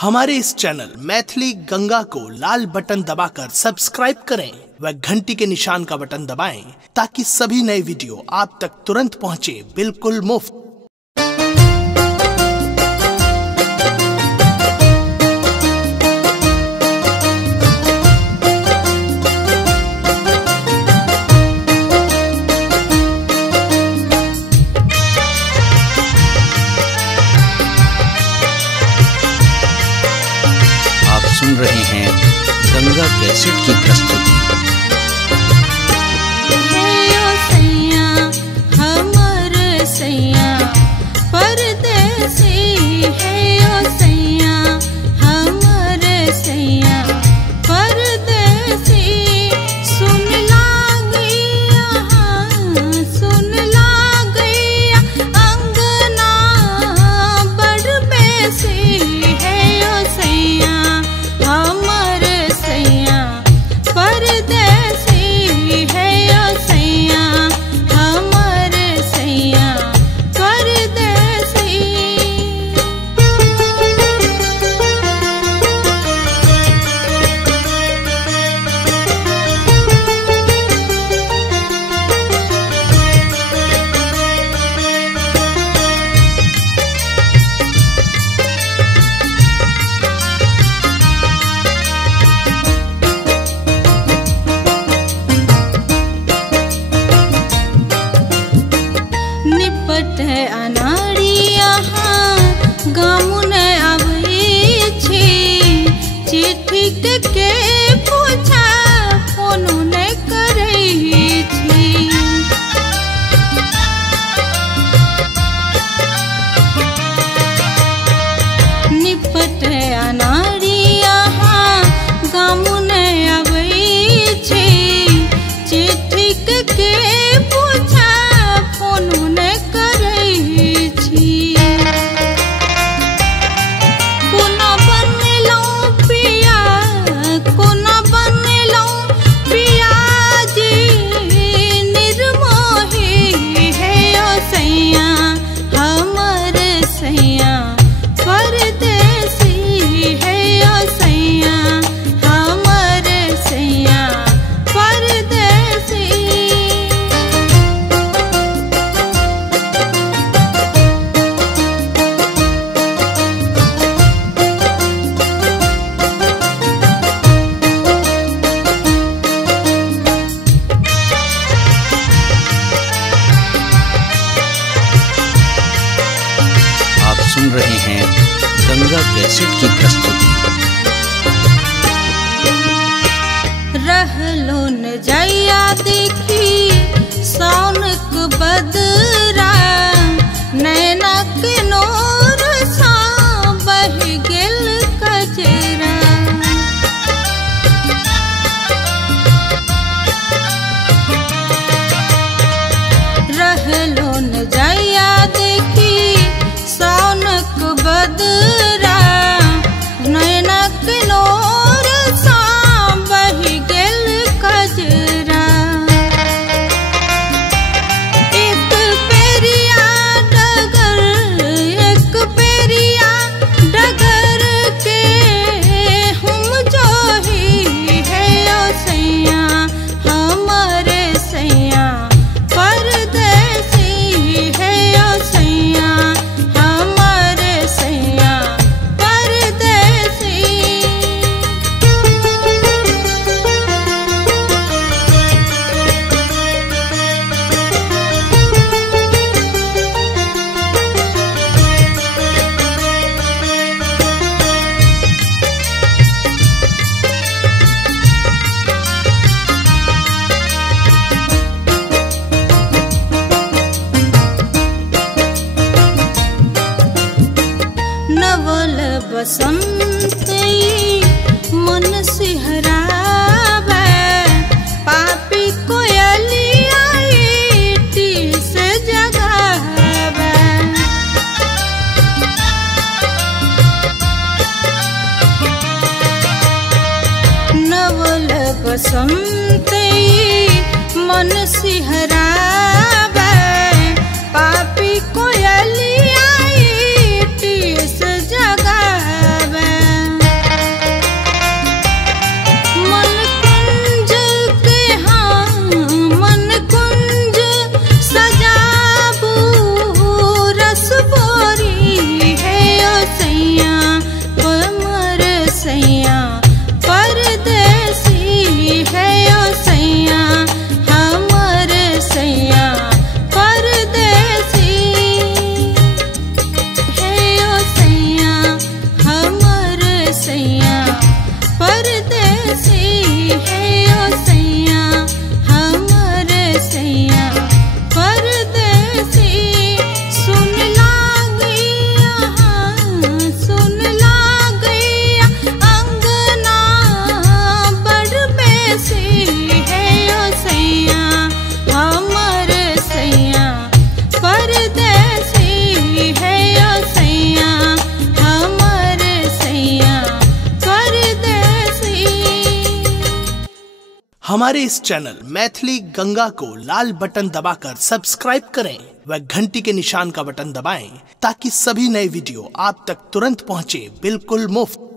हमारे इस चैनल मैथिली गंगा को लाल बटन दबाकर सब्सक्राइब करें व घंटी के निशान का बटन दबाएं ताकि सभी नए वीडियो आप तक तुरंत पहुंचे बिल्कुल मुफ्त। सुन रहे हैं गंगा कैसेट की प्रस्तुति। हमर सैया परदेसी है ओ सैया, हमर सैया परदेसी। सुन लागिया अंगना बड़ बेसी है ओ सैया, हमर सैया परदेसी है ओ सैया, हमर सैया परदेसी। निपट है अनाड़िया गामुन आबै छी, चिट्ठी के पूछा फोन नहीं करै छी। निपट है अनाड़िया गामुन आबै छी, चिट्ठी के पूछा फोन नहीं करै छी। कोना बनलौं पिया, कोना बनलौं पिया जी निर्मोही है ओ सैया, हमर सैया परदेसी है ओ सैया, हमर सैया परदेसी। आप सुन रहे हैं गंगा कैसेट की प्रस्तुति। रहलो न जैया देखी साउनक बदरा, नैनक नोर सा बह गेल कजरा। रहलो न जैया देखी साउनक बदरा, नैनक नोर सा बह गेल कजरा। एक पेरिया डगर के हम जोही है ओ सैया, हमर सैया परदेसी है ओ सैया, हमर सैया परदेसी। नवल बसंत मन सिहरावे, पापी कोयलिया ईटी से जगावे। नवल बसंत मन सिहरावे, पापी कोयलिया ईटी से जगावे। हमारे इस चैनल मैथिली गंगा को लाल बटन दबाकर सब्सक्राइब करें व घंटी के निशान का बटन दबाएं ताकि सभी नए वीडियो आप तक तुरंत पहुंचे बिल्कुल मुफ्त।